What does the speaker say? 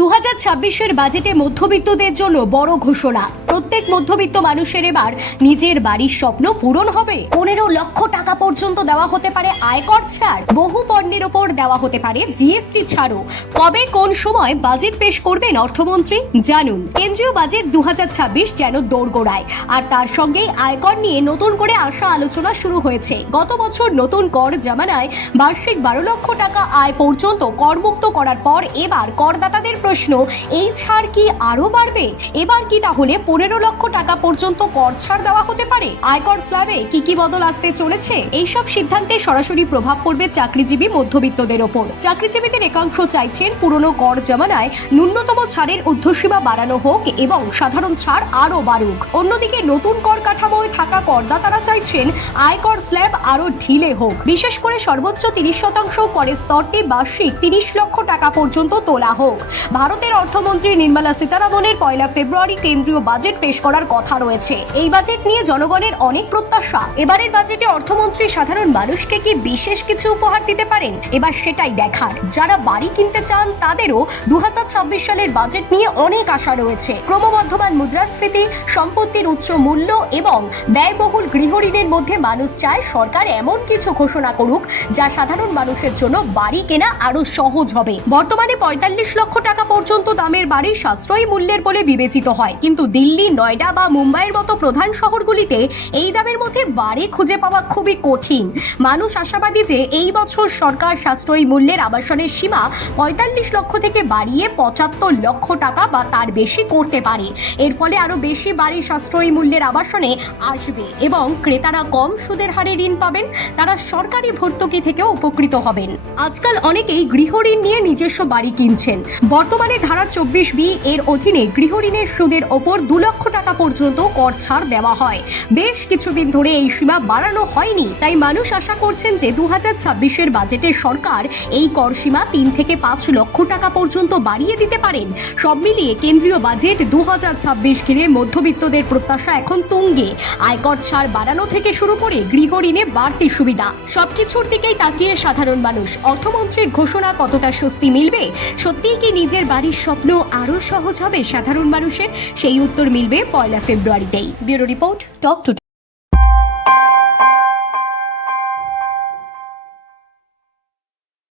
2026-এর বাজেটে মধ্যবিত্তদের জন্য বড় ঘোষণা। প্রত্যেক মধ্যবিত্ত মানুষের এবার নিজের বাড়ির স্বপ্ন পূরণ হবে। 15 লক্ষ টাকা পর্যন্ত দেওয়া হতে পারে আয়কর ছাড়, বহু পণ্যের ওপর দেওয়া হতে পারে জিএসটি ছাড়ও। কবে কোন সময় বাজেট পেশ করবেন অর্থমন্ত্রী জানুন। কেন্দ্রীয় বাজেট 2026 যেন দোরগোড়ায়, আর তার সঙ্গে আয়কর নিয়ে নতুন করে আসা আলোচনা শুরু হয়েছে। গত বছর নতুন কর জমানায় বার্ষিক 12 লক্ষ টাকা আয় পর্যন্ত করমুক্ত করার পর এবার করদাতাদের প্রশ্ন, এই ছাড় কি আরো বাড়বে? এবার কি তাহলে 15 লক্ষ টাকা পর্যন্ত কর ছাড় দেওয়া হতে পারে? আয়কর স্ল্যাবে কি বদল আসতে চলেছে? এইসব সিদ্ধান্তে সরাসরি প্রভাব পড়বে চাকরিজীবী মধ্যবিত্তদের ওপর। চাকরিজীবীদের একাংশ চাইছেন পুরনো কর জমানায় ন্যূনতম ছাড়ের ঊর্ধ্বসীমা বাড়ানো হোক এবং সাধারণ ছাড় আরো বাড়ুক। অন্যদিকে নতুন কর কাঠামোয় থাকা করদাতারা চাইছেন আয়কর স্ল্যাব আরো ঢিলে হোক। বিশেষ করে সর্বোচ্চ 30% করের স্তরটি বার্ষিক 30 লক্ষ টাকা পর্যন্ত তোলা হোক। ভারতের অর্থমন্ত্রী নির্মলা সীতারামনের 1 ফেব্রুয়ারি কেন্দ্রীয় বাজেট পেশ করার কথা রয়েছে। এই বাজেট নিয়ে জনগণের অনেক প্রত্যাশা। এবারের বাজেটে অর্থমন্ত্রী সাধারণ মানুষকে কি বিশেষ কিছু উপহার দিতে পারেন? এবার সেটাই দেখার। যারা বাড়ি কিনতে চান তাদেরও 2026 সালের বাজেট নিয়ে অনেক আশা রয়েছে। ক্রমবর্ধমান মুদ্রাস্ফীতি, সম্পত্তির উচ্চ মূল্য এবং ব্যয়বহুল গৃহঋণের মধ্যে মানুষ চায় সরকার এমন কিছু ঘোষণা করুক যা সাধারণ মানুষের জন্য বাড়ি কেনা আরো সহজ হবে। বর্তমানে 45 লক্ষ টাকা পর্যন্ত দামের বাড়ি সাশ্রয়ী মূল্যের বলে বিবেচিত হয়, কিন্তু দিল্লি, নয়ডা বা মুম্বাইয়ের মতো প্রধান শহরগুলিতে এই দামের মধ্যে বাড়ি খুঁজে পাওয়া খুবই কঠিন। মানুষ আশাবাদী যে এই বছর সরকার সাশ্রয়ী মূল্যের আবাসনের সীমা 45 লক্ষ থেকে বাড়িয়ে 75 লক্ষ টাকা বা তার বেশি করতে পারে। এর ফলে আরো বেশি বাড়ি সাশ্রয়ী মূল্যের আবাসনে আসবে এবং ক্রেতারা কম সুদের হারে ঋণ পাবেন। তারা সরকারি ভর্তুকি থেকেও উপকৃত হবেন। আজকাল অনেকেই গৃহঋণ নিয়ে নিজস্ব বাড়ি কিনছেন। বর্তমানে ধারা 24B এর অধীনে গৃহঋণের সুদের ওপর 2 লক্ষ টাকা পর্যন্ত কর ছাড় দেওয়া হয়। বেশ কিছুদিন ধরে এই সীমা বাড়ানো হয়নি, তাই মানুষ আশা করছেন যে 2026-এর বাজেটে সরকার এই কর সীমা 3 থেকে 5 লক্ষ টাকা পর্যন্ত বাড়িয়ে দিতে পারেন। সব মিলিয়ে কেন্দ্রীয় বাজেট 2026 ঘিরে মধ্যবিত্তদের প্রত্যাশা এখন তুঙ্গে। আয়কর ছাড় বাড়ানো থেকে শুরু করে গৃহঋণে বাড়তি সুবিধা, সবকিছুর দিকেই তাকিয়ে সাধারণ মানুষ। অর্থমন্ত্রীর ঘোষণা কতটা স্বস্তি মিলবে? সত্যিই কি নিজের বাড়ির স্বপ্ন আরো সহজ হবে সাধারণ মানুষের? সেই উত্তর মিলবে 1 ফেব্রুয়ারিতেই। ব্যুরো রিপোর্ট, টক টুডে।